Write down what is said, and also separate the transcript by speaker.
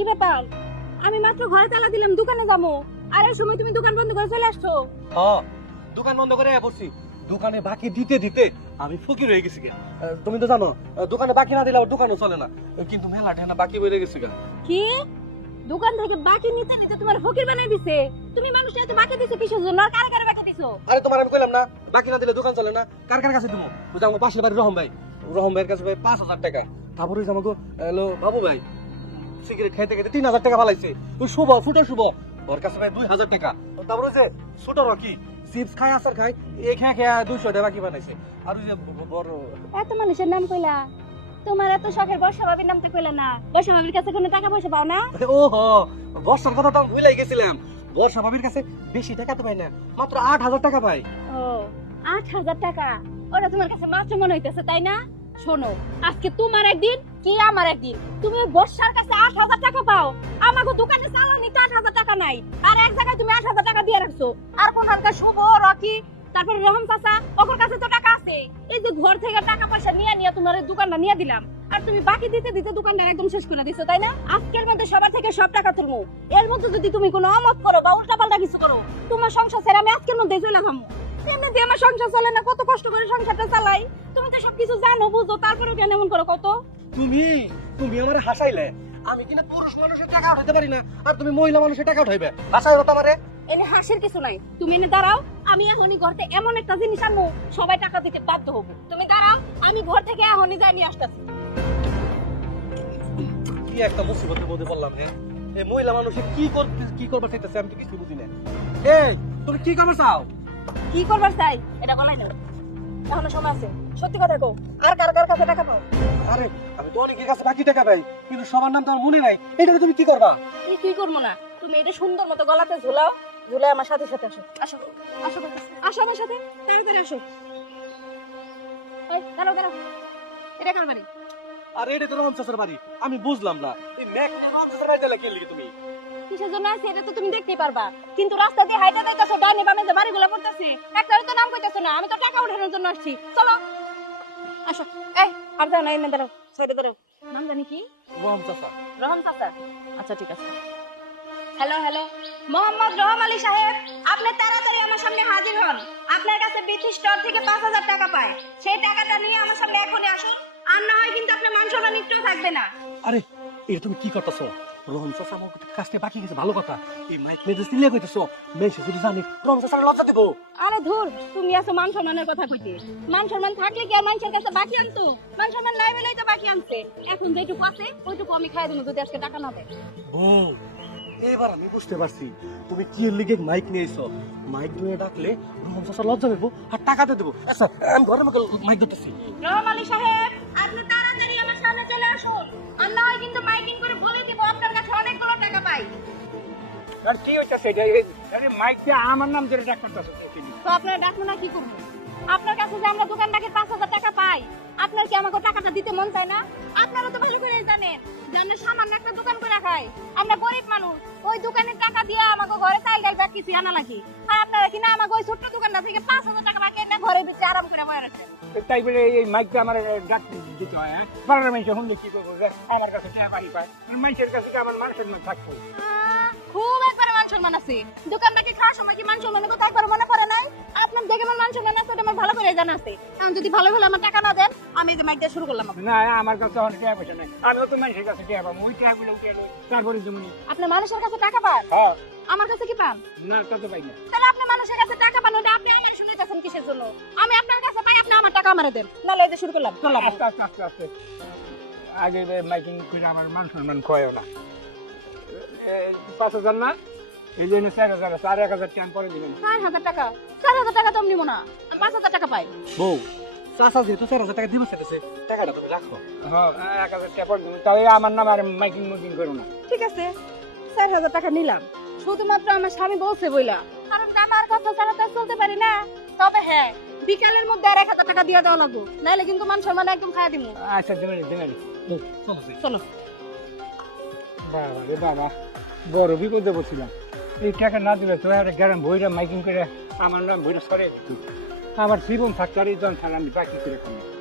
Speaker 1: কি ব্যাপার? আমি মাত্র ঘরে তালা দিলাম দোকানে যাব। আর এই সময় তুমি দোকান বন্ধ করে চলে আসছো।
Speaker 2: হ দোকান বন্ধ করে বসছি। দোকানে বাকি দিতে দিতে আমি ফকির হয়ে গেছি গা। তুমি তো জানো দোকানে বাকি না দিলে আমার দোকানও চলে না। কিন্তু মেলা ঠেনা বাকি বেড়ে গেছে গা।
Speaker 1: কি? দোকান থেকে বাকি নিতে নিতে তোমার ফকির বানাই দিছে? তুমি মানুষ এত বাকি দিছো কিসের জন্য? আর কারে কারে বাকি দিছো?
Speaker 2: আরে তোমার আমি কইলাম না বাকি না দিলে দোকান চলে না। কার কার কাছে দিব বুঝা আমার পাশের বাড়ি রহম ভাই। রহম ভাইয়ের কাছে ভাই পাঁচ হাজার টাকা। তারপরে আমাকে হ্যালো বাবু ভাই। সিগারেট খাইতে খাইতে তিন হাজার টাকা ফালাইছে। ওই শুভ ফুটো শুভ। ওর কাছে ভাই দুই হাজার টাকা। তারপরে হইছে ছোট রকি চিপস খায় আচার খায় এই খেয়া খেয়া দুইশো টাকা বাকি বানাইছে। আর ওই যে বড়
Speaker 1: এত মানুষের নাম কইলা। তোমার এত শখের বর্ষা ভাবির নাম তো কইলা না। বর্ষা ভাবির কাছে কোনো টাকা পয়সা পাও না?
Speaker 2: ও হো বর্ষার কথা তো আমি ভুলাই গেছিলাম। বর্ষা ভাবির কাছে বেশি টাকা তো পাই না মাত্র আট হাজার টাকা পাই।
Speaker 1: ও আট হাজার টাকা? ওরা তোমার কাছে মাত্র মনে হইতেছে তাই না? শোনো, আজকে তোমার একদিন, কি আমার একদিন? তুমি বর্ষার কাছে আট হাজার টাকা পাও। আমাকে দোকানে চালানি তো আট হাজার টাকা নাই। আর এক জায়গায় তুমি আট হাজার টাকা দিয়ে রাখছো। আর কোন হালকা শুভ, রকি, তারপরে রহম চাচা ওর কাছে তো টাকা আছে। এই যে ঘর থেকে টাকা পয়সা নিয়ে নিয়ে তোমার দোকানটা নিয়ে দিলাম। আর তুমি বাকি দিতে দিতে দোকানটা একদম শেষ করে দিছো, তাই না? আজকের মধ্যে সবার থেকে সব টাকা তুলবো। এর মধ্যে যদি তুমি কোনো অমত করো বা উল্টাপাল্টা কিছু করো, তোমার সংসার ছেড়ে আমি আজকের মধ্যে চলে যাব। এমনিতে আমার সংসার চলে না কত কষ্ট করে সংসারটা চালাই। তুমি তো সবকিছু জানো বুঝো তারপরেও কেন এমন করো কত?
Speaker 2: তুমি তুমি আমার হাসাইলে আমি কিনা পুরুষ মানুষের টাকা উঠাইতে পারি না আর তুমি মহিলা মানুষের টাকা উঠাইবে। হাসাই তো আমারে।
Speaker 1: এনে হাসির কিছু নাই। তুমি এনে দাঁড়াও আমি এখনই ঘরতে এমন একটা জিনিস আনব সবাই টাকা দিতে বাধ্য হব। তুমি দাঁড়াও আমি ঘর থেকে এখনই যাই নিয়ে আসতেছি।
Speaker 2: কি একটা মুসিবতের মধ্যে বললাম হ্যাঁ এই মহিলা মানুষে কি কর কি করবার চাইতেছে আমি তো কিছু বুঝি না এই তুমি কি করবার চাও?
Speaker 1: কি করবার চাই? এটা বলাই দাও সময় আছে। সত্যি কথা কো আর কার কার কাছে টাকা পাও?
Speaker 2: আরে আমি তো অনেকের কাছে বাকি টাকা পাই কিন্তু সবার নাম তো আমার মনে নাই। এটা তুমি কি করবা?
Speaker 1: কি করব না? তুমি এটা সুন্দর মতো গলাতে ঝুলাও আমার সাথে সাথে আসো। আসো আসো আসো আমার সাথে তাড়াতাড়ি আসো। এই, দাঁড়াও দাঁড়াও। এটা কার বাড়ি?
Speaker 2: আর এটা তো রহম চাষের বাড়ি। আমি বুঝলাম না। এই ম্যাক বাড়ি দিলে কে লিখে তুমি?
Speaker 1: কিসের জন্য আছে এটা তো তুমি দেখতেই পারবা। কিন্তু রাস্তা দিয়ে হাইটা যাইতেছো ডানে বামে যে বাড়িগুলো পড়তেছে একটারও তো নাম কইতেছো না। আমি তো টাকা উঠানোর জন্য আসছি। চলো। আসো। এই আর যাও না এনে দাঁড়াও সাইডে দাঁড়াও। নাম জানি কি?
Speaker 2: রহম চাষা
Speaker 1: রহম চাচা। আচ্ছা ঠিক আছে। Hello hello. মোহাম্মদ রহম আলী সাহেব আপনি তাড়াতাড়ি আমার সামনে হাজির হন। আপনার কাছে বিথি স্টোর থেকে পাঁচ হাজার টাকা পায়। সেই টাকাটা নিয়ে আমার সামনে এখনই আসুন। আর না হয় কিন্তু আপনার মান সম্মান একটুও থাকবে না।
Speaker 2: আরে এটা তুমি কি করতেছো? রহম চাষা আমার কাছ বাকি গেছে ভালো কথা। এই মাইক মেয়েদের সিলে কইতেছো মেয়ে যদি জানি রহম চাষার লজ্জা দিব।
Speaker 1: আরে ধুর তুমি আছো মান সম্মানের কথা কইতে। মান সম্মান থাকলে কি আর মানুষের কাছে বাকি আনতো? মান সম্মান নাই বলেই তো বাকি আনছে। এখন যেটুকু আছে ওইটুকু আমি খাই দেবো যদি আজকে টাকা না দেয়।
Speaker 2: এবার আমি বুঝতে পারছি। তুমি কি লিগে মাইক নিয়ে এসো? মাইক দিয়ে ডাকলে রহম চাষা লজ্জা দেবো আর টাকাতে দেবো। আচ্ছা আমি ঘরে মাইক ধরতেছি।
Speaker 1: রহম আলী সাহেব আপনি আর
Speaker 3: কি হইতাছে এটা? আরে মাইক দিয়ে আমার নাম ধরে ডাক করতেছে
Speaker 1: তো আপনারা ডাকুন না কি করব? আপনার কাছে যে আমরা দোকানটাকে পাঁচ হাজার টাকা পাই আপনার কি আমাকে টাকাটা দিতে মন চায় না? আপনারা তো ভালো করে জানেন যে আমরা সামান্য একটা দোকান করে খাই। আমরা গরিব মানুষ ওই দোকানের টাকা দিয়ে আমাকে ঘরে চাল ডাল যা কিছু আনা লাগে আর আপনারা কিনা আমাকে ওই ছোট্ট দোকানটা থেকে পাঁচ হাজার টাকা বাকি এনে ঘরের ভিতরে আরাম করে বয়ে রাখেন?
Speaker 3: তাই বলে এই মাইকটা আমার ডাক দিতে হয় হ্যাঁ? পাড়ার মানুষ শুনলে কি করব? আমার কাছে টাকা পানি পায় মানুষের কাছে আমার মানুষের থাকব?
Speaker 1: খুব একবারে মান সম্মান আছে। দোকানটাকে খাওয়ার সময় কি মান সম্মানের কথা একবার মনে পড়ে নাই? আপনার দেখে আমার মান সম্মান আছে আমার ভালো করে জানা আছে। কারণ যদি ভালো ভালো আমার টাকা না দেন আমি এই যে মাইক দিয়ে শুরু করলাম
Speaker 3: না আমার কাছে অনেক টাকা পয়সা নাই। আমিও তো মানুষের কাছে টাকা পাবো। ওই টাকাগুলো উঠে এলো তারপরে যেমন
Speaker 1: আপনি মানুষের কাছে টাকা পান
Speaker 3: হ্যাঁ।
Speaker 1: আমার কাছে কি পান?
Speaker 3: না তত পাই না।
Speaker 1: তাহলে আপনি মানুষের কাছে টাকা পান ওটা আপনি আমার শুনেছেন কিসের জন্য? আমি আপনার কাছে পাই আপনি আমার টাকা আমারে দেন। নাহলে এই যে শুরু করলাম।
Speaker 3: আস্তে আস্তে আস্তে আস্তে। আগে মাইকিং করে আমার মান সম্মান ক্ষয়ও না। পাঁচ হাজার না? এই জন্য চার হাজার আছে, আর এক হাজার টাকা পরে দিবেন।
Speaker 1: চার হাজার টাকা? চার হাজার টাকা তো আমি নিবো না। আমি পাঁচ হাজার টাকা পাই।
Speaker 2: বউ চাষা যেহেতু চার হাজার টাকা দিবে চাইতেছে টাকাটা তুমি রাখো।
Speaker 3: হ্যাঁ। এক হাজার টাকা পরে দিবেন তাহলে আমার নাম আর মাইকিং মুকিং করো না।
Speaker 1: ঠিক আছে চার হাজার টাকা নিলাম। শুধুমাত্র আমার স্বামী বলছে বইলা। কারণ আমার কথা ছাড়া তো চলতে পারি না। তবে হ্যাঁ বিকালের মধ্যে আর এক হাজার টাকা দিয়ে দেওয়া লাগবো। নাহলে কিন্তু মান সম্মান একদম খাওয়া দিব
Speaker 3: আচ্ছা দেবেন দেবেন
Speaker 2: চলো।
Speaker 1: শোনো
Speaker 3: বাবা রে বাবা। বড় বিপদে বসছিলাম এই টাকা না দিলে তো একটা গ্রাম ভৈরা মাইকিং করে আমার নাম ভৈরা সরে। আমার জীবন থাকতে আর এই জন আমি বাকি করে খাব